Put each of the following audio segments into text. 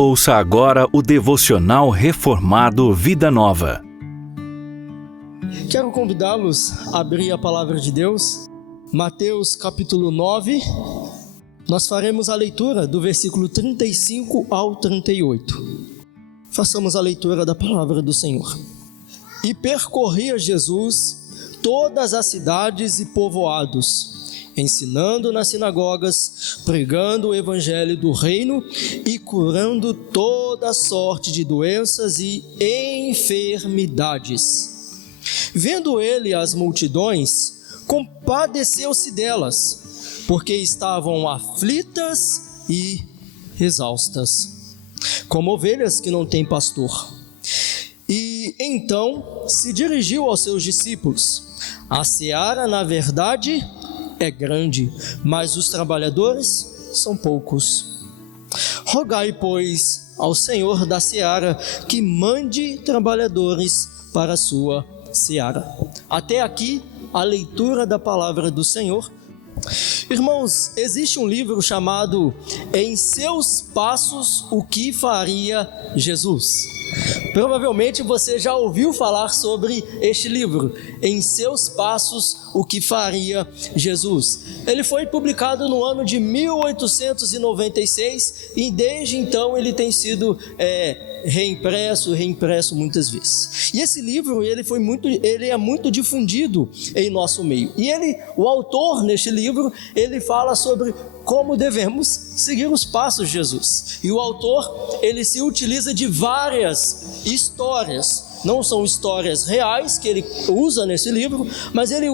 Ouça agora o devocional Reformado Vida Nova. Quero convidá-los a abrir a palavra de Deus, Mateus capítulo 9. Nós faremos a leitura do versículo 35 ao 38. Façamos a leitura da palavra do Senhor. E percorria Jesus todas as cidades e povoados, ensinando nas sinagogas, pregando o evangelho do reino e curando toda sorte de doenças e enfermidades. Vendo ele as multidões, compadeceu-se delas, porque estavam aflitas e exaustas, como ovelhas que não têm pastor. E então se dirigiu aos seus discípulos: a seara, na verdade, é grande, mas os trabalhadores são poucos. Rogai, pois, ao Senhor da seara que mande trabalhadores para a sua seara. Até aqui a leitura da palavra do Senhor. Irmãos, existe um livro chamado Em Seus Passos, o que faria Jesus? Provavelmente você já ouviu falar sobre este livro, Em Seus Passos, o que faria Jesus. Ele foi publicado no ano de 1896 e desde então ele tem sido reimpresso muitas vezes. E esse livro ele é muito difundido em nosso meio. E o autor neste livro, ele fala sobre como devemos seguir os passos de Jesus. E o autor, ele se utiliza de várias histórias. Não são histórias reais que ele usa nesse livro, mas ele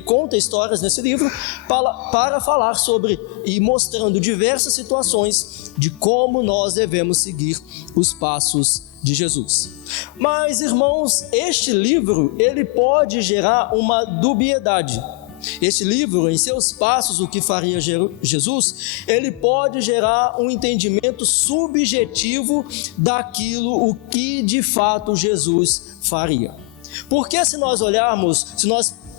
conta histórias nesse livro para falar sobre e mostrando diversas situações de como nós devemos seguir os passos de Jesus. Mas, irmãos, este livro, ele pode gerar uma dubiedade. Este livro, Em Seus Passos, o que faria Jesus, ele pode gerar um entendimento subjetivo daquilo o que de fato Jesus faria. Porque se nós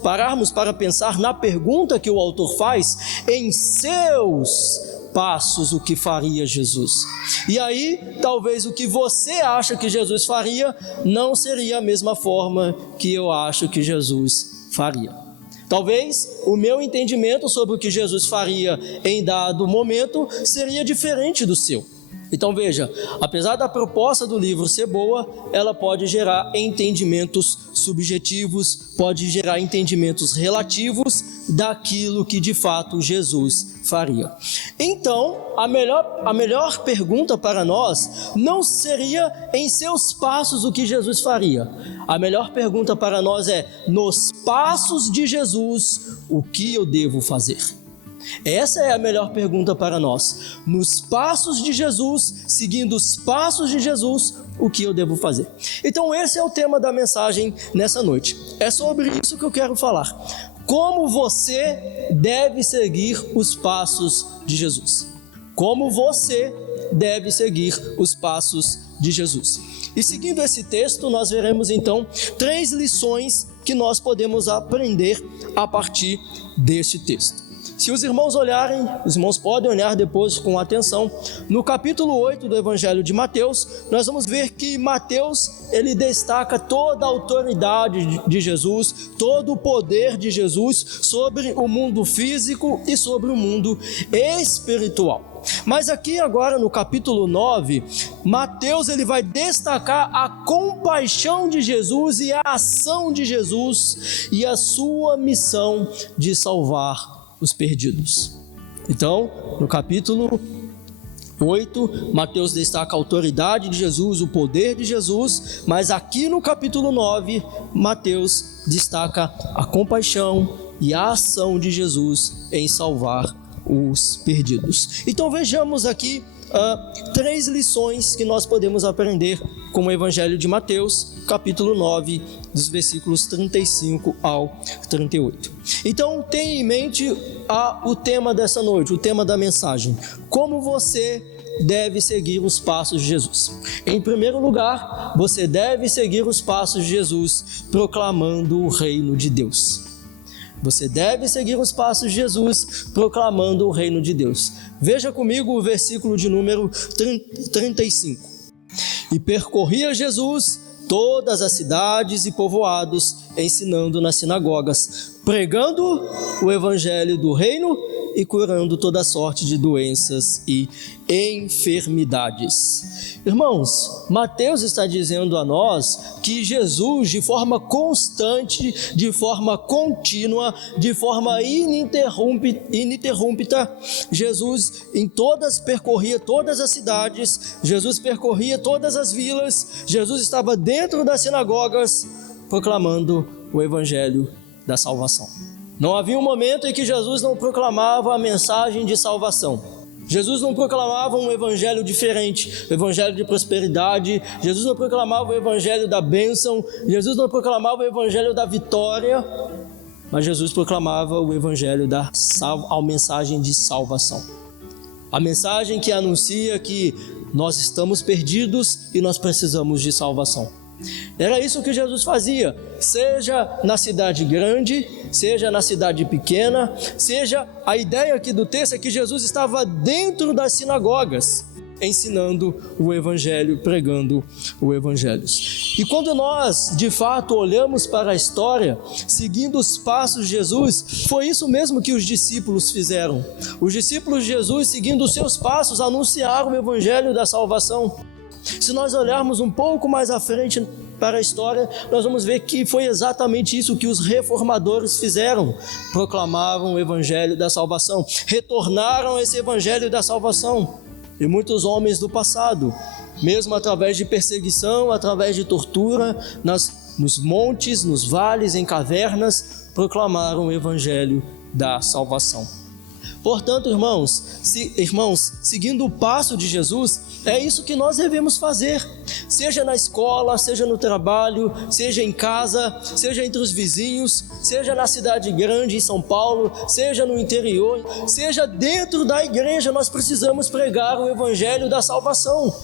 pararmos para pensar na pergunta que o autor faz, em seus passos o que faria Jesus? E aí, talvez o que você acha que Jesus faria não seria a mesma forma que eu acho que Jesus faria. Talvez o meu entendimento sobre o que Jesus faria em dado momento seria diferente do seu. Então veja, apesar da proposta do livro ser boa, ela pode gerar entendimentos subjetivos, pode gerar entendimentos relativos daquilo que de fato Jesus faria. Então, a melhor pergunta para nós não seria em seus passos o que Jesus faria. A melhor pergunta para nós é: nos passos de Jesus, o que eu devo fazer? Essa é a melhor pergunta para nós. Nos passos de Jesus, seguindo os passos de Jesus, o que eu devo fazer? Então esse é o tema da mensagem nessa noite. É sobre isso que eu quero falar. Como você deve seguir os passos de Jesus? Como você deve seguir os passos de Jesus? E seguindo esse texto, nós veremos então 3 lições que nós podemos aprender a partir deste texto. Se os irmãos podem olhar depois com atenção, no capítulo 8 do Evangelho de Mateus, nós vamos ver que Mateus, ele destaca toda a autoridade de Jesus, todo o poder de Jesus sobre o mundo físico e sobre o mundo espiritual. Mas aqui agora no capítulo 9, Mateus ele vai destacar a compaixão de Jesus e a ação de Jesus e a sua missão de salvar os perdidos. Então, no capítulo 8, Mateus destaca a autoridade de Jesus, o poder de Jesus, mas aqui no capítulo 9, Mateus destaca a compaixão e a ação de Jesus em salvar os perdidos. Então vejamos aqui 3 lições que nós podemos aprender com o Evangelho de Mateus, capítulo 9, dos versículos 35 ao 38. Então tenha em mente o tema dessa noite, o tema da mensagem: como você deve seguir os passos de Jesus. Em primeiro lugar, você deve seguir os passos de Jesus proclamando o reino de Deus. Você deve seguir os passos de Jesus, proclamando o reino de Deus. Veja comigo o versículo de número 35. E percorria Jesus todas as cidades e povoados, ensinando nas sinagogas, pregando o evangelho do reino e curando toda sorte de doenças e enfermidades. Irmãos, Mateus está dizendo a nós que Jesus, de forma constante, de forma contínua, de forma ininterrupta, Jesus percorria todas as cidades, Jesus percorria todas as vilas, Jesus estava dentro das sinagogas, proclamando o evangelho da salvação. Não havia um momento em que Jesus não proclamava a mensagem de salvação. Jesus não proclamava um evangelho diferente, o evangelho de prosperidade. Jesus não proclamava o evangelho da bênção. Jesus não proclamava o evangelho da vitória. Mas Jesus proclamava o evangelho a mensagem de salvação. A mensagem que anuncia que nós estamos perdidos e nós precisamos de salvação. Era isso que Jesus fazia, seja na cidade grande, seja na cidade pequena, seja a ideia aqui do texto é que Jesus estava dentro das sinagogas, ensinando o evangelho, pregando o evangelho. E quando nós, de fato, olhamos para a história, seguindo os passos de Jesus, foi isso mesmo que os discípulos fizeram. Os discípulos de Jesus, seguindo os seus passos, anunciaram o evangelho da salvação. Se nós olharmos um pouco mais à frente para a história, nós vamos ver que foi exatamente isso que os reformadores fizeram. Proclamavam o evangelho da salvação, retornaram a esse evangelho da salvação. E muitos homens do passado, mesmo através de perseguição, através de tortura, nos montes, nos vales, em cavernas, proclamaram o evangelho da salvação. Portanto, irmãos, seguindo o passo de Jesus, é isso que nós devemos fazer, seja na escola, seja no trabalho, seja em casa, seja entre os vizinhos, seja na cidade grande, em São Paulo, seja no interior, seja dentro da igreja, nós precisamos pregar o evangelho da salvação.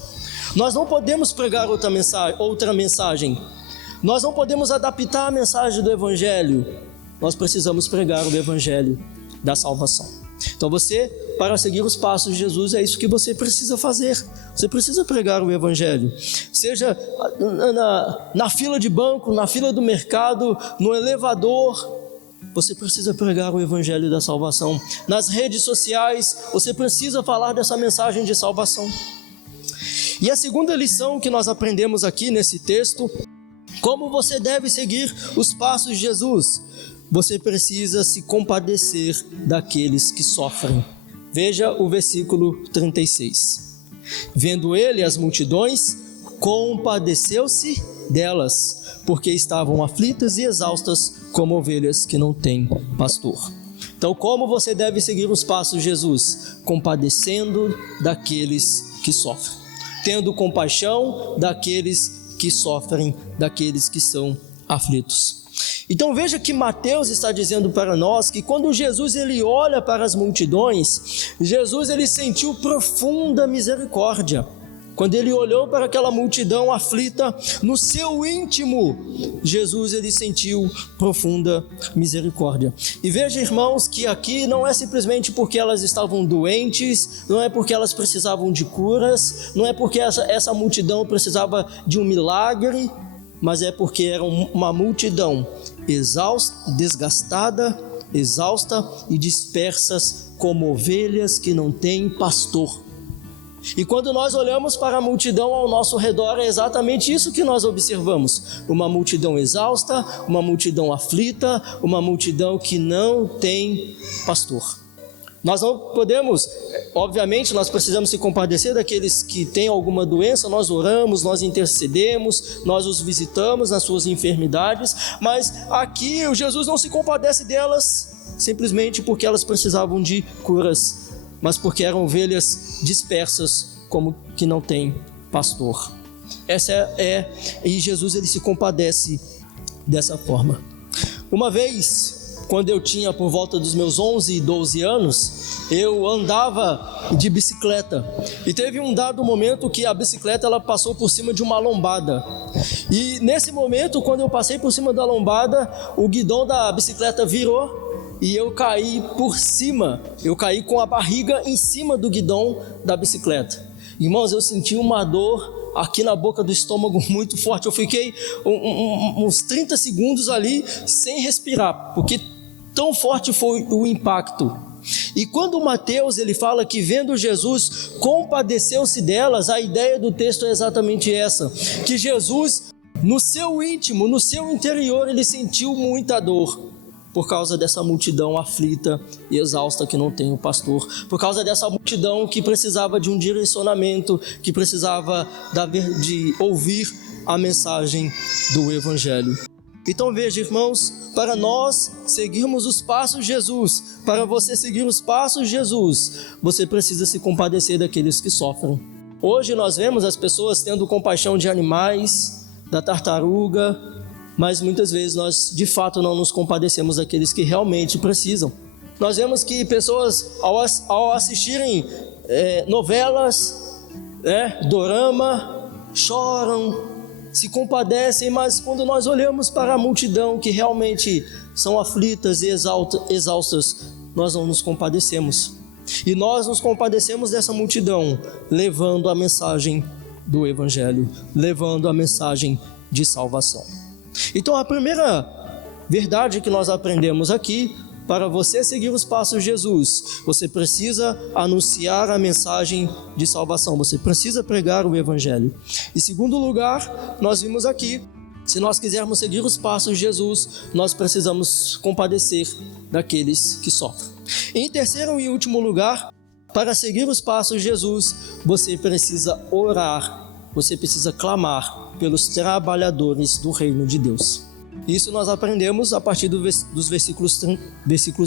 Nós não podemos pregar outra mensagem, nós não podemos adaptar a mensagem do evangelho, nós precisamos pregar o evangelho da salvação. Então você, para seguir os passos de Jesus, é isso que você precisa fazer. Você precisa pregar o evangelho. Seja na fila de banco, na fila do mercado, no elevador, você precisa pregar o evangelho da salvação. Nas redes sociais, você precisa falar dessa mensagem de salvação. E a segunda lição que nós aprendemos aqui nesse texto, como você deve seguir os passos de Jesus. Você precisa se compadecer daqueles que sofrem. Veja o versículo 36. Vendo ele as multidões, compadeceu-se delas, porque estavam aflitas e exaustas como ovelhas que não têm pastor. Então, como você deve seguir os passos de Jesus? Compadecendo daqueles que sofrem, tendo compaixão daqueles que sofrem, daqueles que são aflitos. Então veja que Mateus está dizendo para nós que quando Jesus ele olha para as multidões, Jesus ele sentiu profunda misericórdia. Quando ele olhou para aquela multidão aflita, no seu íntimo, Jesus ele sentiu profunda misericórdia. E veja, irmãos, que aqui não é simplesmente porque elas estavam doentes, não é porque elas precisavam de curas, não é porque essa multidão precisava de um milagre, mas é porque era uma multidão exausta, desgastada, exausta e dispersas como ovelhas que não têm pastor. E quando nós olhamos para a multidão ao nosso redor, é exatamente isso que nós observamos. Uma multidão exausta, uma multidão aflita, uma multidão que não tem pastor. Nós não podemos, obviamente, nós precisamos se compadecer daqueles que têm alguma doença, nós oramos, nós intercedemos, nós os visitamos nas suas enfermidades, mas aqui o Jesus não se compadece delas simplesmente porque elas precisavam de curas, mas porque eram ovelhas dispersas como que não tem pastor. E Jesus ele se compadece dessa forma. Uma vez, quando eu tinha por volta dos meus 11 e 12 anos, eu andava de bicicleta. E teve um dado momento que a bicicleta ela passou por cima de uma lombada. E nesse momento, quando eu passei por cima da lombada, o guidão da bicicleta virou e eu caí por cima, eu caí com a barriga em cima do guidão da bicicleta. Irmãos, eu senti uma dor aqui na boca do estômago muito forte. Eu fiquei uns 30 segundos ali sem respirar, porque tão forte foi o impacto. E quando Mateus ele fala que vendo Jesus compadeceu-se delas, a ideia do texto é exatamente essa, que Jesus no seu íntimo, no seu interior, ele sentiu muita dor por causa dessa multidão aflita e exausta que não tem o pastor, por causa dessa multidão que precisava de um direcionamento, que precisava de ouvir a mensagem do Evangelho. Então veja, irmãos, para nós seguirmos os passos de Jesus, para você seguir os passos de Jesus, você precisa se compadecer daqueles que sofrem. Hoje nós vemos as pessoas tendo compaixão de animais, da tartaruga, mas muitas vezes nós de fato não nos compadecemos daqueles que realmente precisam. Nós vemos que pessoas ao assistirem novelas, dorama, choram, se compadecem, mas quando nós olhamos para a multidão que realmente são aflitas e exaustas, nós não nos compadecemos. E nós nos compadecemos dessa multidão, levando a mensagem do Evangelho, levando a mensagem de salvação. Então a primeira verdade que nós aprendemos aqui, para você seguir os passos de Jesus, você precisa anunciar a mensagem de salvação, você precisa pregar o Evangelho. Em segundo lugar, nós vimos aqui, se nós quisermos seguir os passos de Jesus, nós precisamos compadecer daqueles que sofrem. Em terceiro e último lugar, para seguir os passos de Jesus, você precisa orar, você precisa clamar pelos trabalhadores do reino de Deus. Isso nós aprendemos a partir dos versículos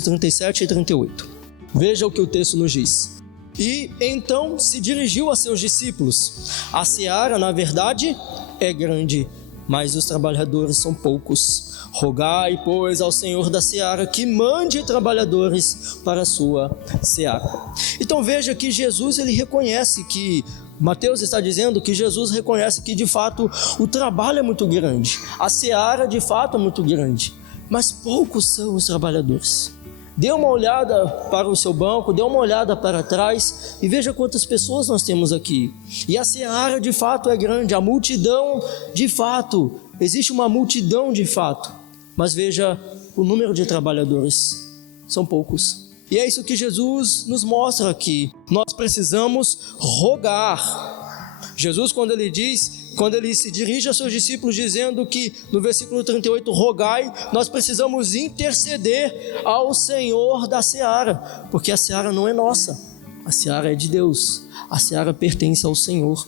37 e 38. Veja o que o texto nos diz. E então se dirigiu a seus discípulos. A seara, na verdade, é grande, mas os trabalhadores são poucos. Rogai, pois, ao Senhor da seara que mande trabalhadores para a sua seara. Então veja que Jesus ele reconhece que Mateus está dizendo que Jesus reconhece que de fato o trabalho é muito grande, a seara de fato é muito grande, mas poucos são os trabalhadores. Dê uma olhada para o seu banco, dê uma olhada para trás e veja quantas pessoas nós temos aqui. E a seara de fato é grande, a multidão de fato, existe uma multidão de fato, mas veja o número de trabalhadores, são poucos. E é isso que Jesus nos mostra aqui. Nós precisamos rogar. Jesus, quando ele se dirige a seus discípulos dizendo que, no versículo 38, rogai, nós precisamos interceder ao Senhor da seara, porque a seara não é nossa, a seara é de Deus, a seara pertence ao Senhor.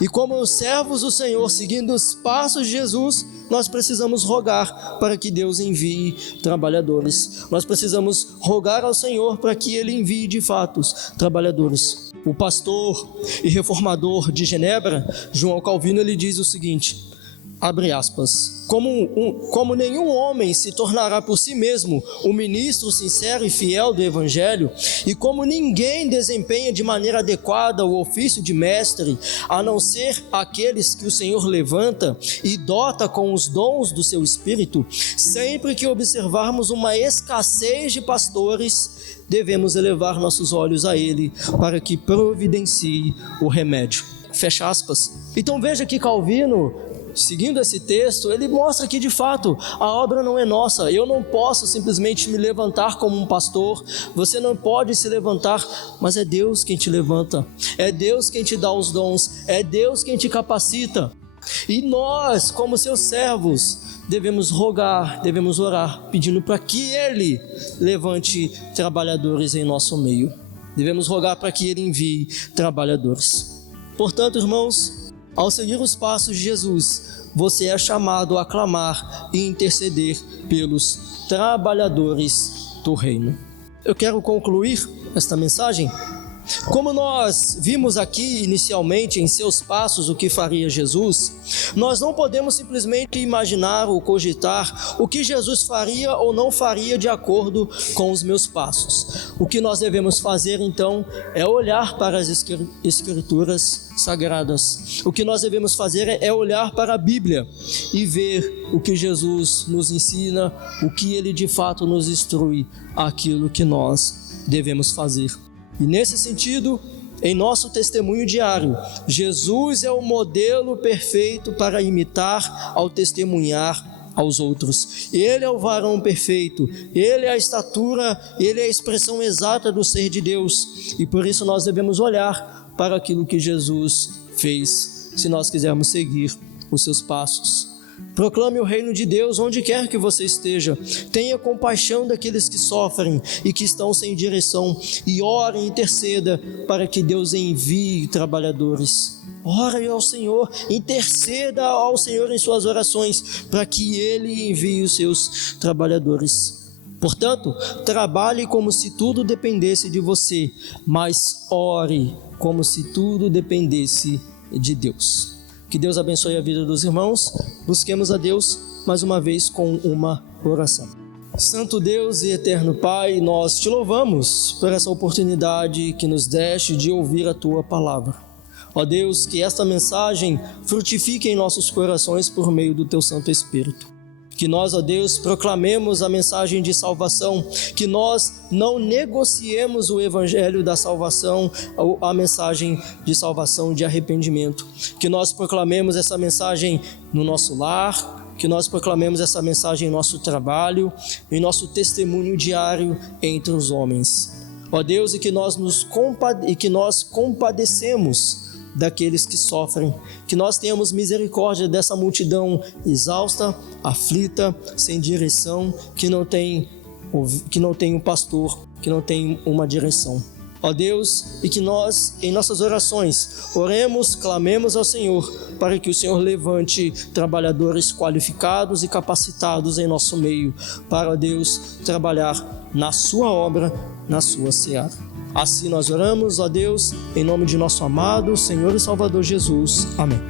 E como servos do Senhor, seguindo os passos de Jesus, nós precisamos rogar para que Deus envie trabalhadores. Nós precisamos rogar ao Senhor para que Ele envie de fato trabalhadores. O pastor e reformador de Genebra, João Calvino, ele diz o seguinte, abre aspas, como nenhum homem se tornará por si mesmo um ministro sincero e fiel do Evangelho, e como ninguém desempenha de maneira adequada o ofício de mestre, a não ser aqueles que o Senhor levanta e dota com os dons do seu Espírito, sempre que observarmos uma escassez de pastores, devemos elevar nossos olhos a Ele para que providencie o remédio. Fecha aspas. Então veja que Calvino, seguindo esse texto, ele mostra que de fato a obra não é nossa. Eu não posso simplesmente me levantar como um pastor, você não pode se levantar, mas é Deus quem te levanta, é Deus quem te dá os dons, é Deus quem te capacita. E nós, como seus servos, devemos rogar, devemos orar, pedindo para que Ele levante trabalhadores em nosso meio. Devemos rogar para que Ele envie trabalhadores. Portanto, irmãos, ao seguir os passos de Jesus, você é chamado a clamar e interceder pelos trabalhadores do reino. Eu quero concluir esta mensagem Como nós vimos aqui inicialmente em seus passos o que faria Jesus, nós não podemos simplesmente imaginar ou cogitar o que Jesus faria ou não faria de acordo com os meus passos. O que nós devemos fazer então é olhar para as Escrituras sagradas. O que nós devemos fazer é olhar para a Bíblia e ver o que Jesus nos ensina, o que Ele de fato nos instrui, aquilo que nós devemos fazer. E nesse sentido, em nosso testemunho diário, Jesus é o modelo perfeito para imitar ao testemunhar aos outros. Ele é o varão perfeito, ele é a estatura, ele é a expressão exata do ser de Deus. E por isso nós devemos olhar para aquilo que Jesus fez, se nós quisermos seguir os seus passos. Proclame o reino de Deus onde quer que você esteja. Tenha compaixão daqueles que sofrem e que estão sem direção. E ore e interceda para que Deus envie trabalhadores. Ore ao Senhor, interceda ao Senhor em suas orações, para que Ele envie os seus trabalhadores. Portanto, trabalhe como se tudo dependesse de você, mas ore como se tudo dependesse de Deus. Que Deus abençoe a vida dos irmãos. Busquemos a Deus mais uma vez com uma oração. Santo Deus e eterno Pai, nós te louvamos por essa oportunidade que nos deste de ouvir a tua palavra. Ó Deus, que esta mensagem frutifique em nossos corações por meio do teu Santo Espírito. Que nós, ó Deus, proclamemos a mensagem de salvação, que nós não negociemos o evangelho da salvação, a mensagem de salvação de arrependimento. Que nós proclamemos essa mensagem no nosso lar, que nós proclamemos essa mensagem em nosso trabalho, em nosso testemunho diário entre os homens. Ó Deus, e que nós compadecemos daqueles que sofrem, que nós tenhamos misericórdia dessa multidão exausta, aflita, sem direção, que não tem um pastor, que não tem uma direção. Ó Deus, e que nós, em nossas orações, oremos, clamemos ao Senhor, para que o Senhor levante trabalhadores qualificados e capacitados em nosso meio, para, Deus, trabalhar na sua obra, na sua seara. Assim nós oramos, ó Deus, em nome de nosso amado Senhor e Salvador Jesus. Amém.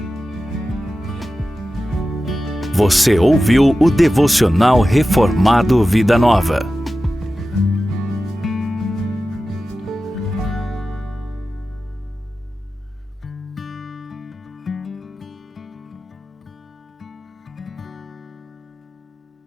Você ouviu o Devocional Reformado Vida Nova.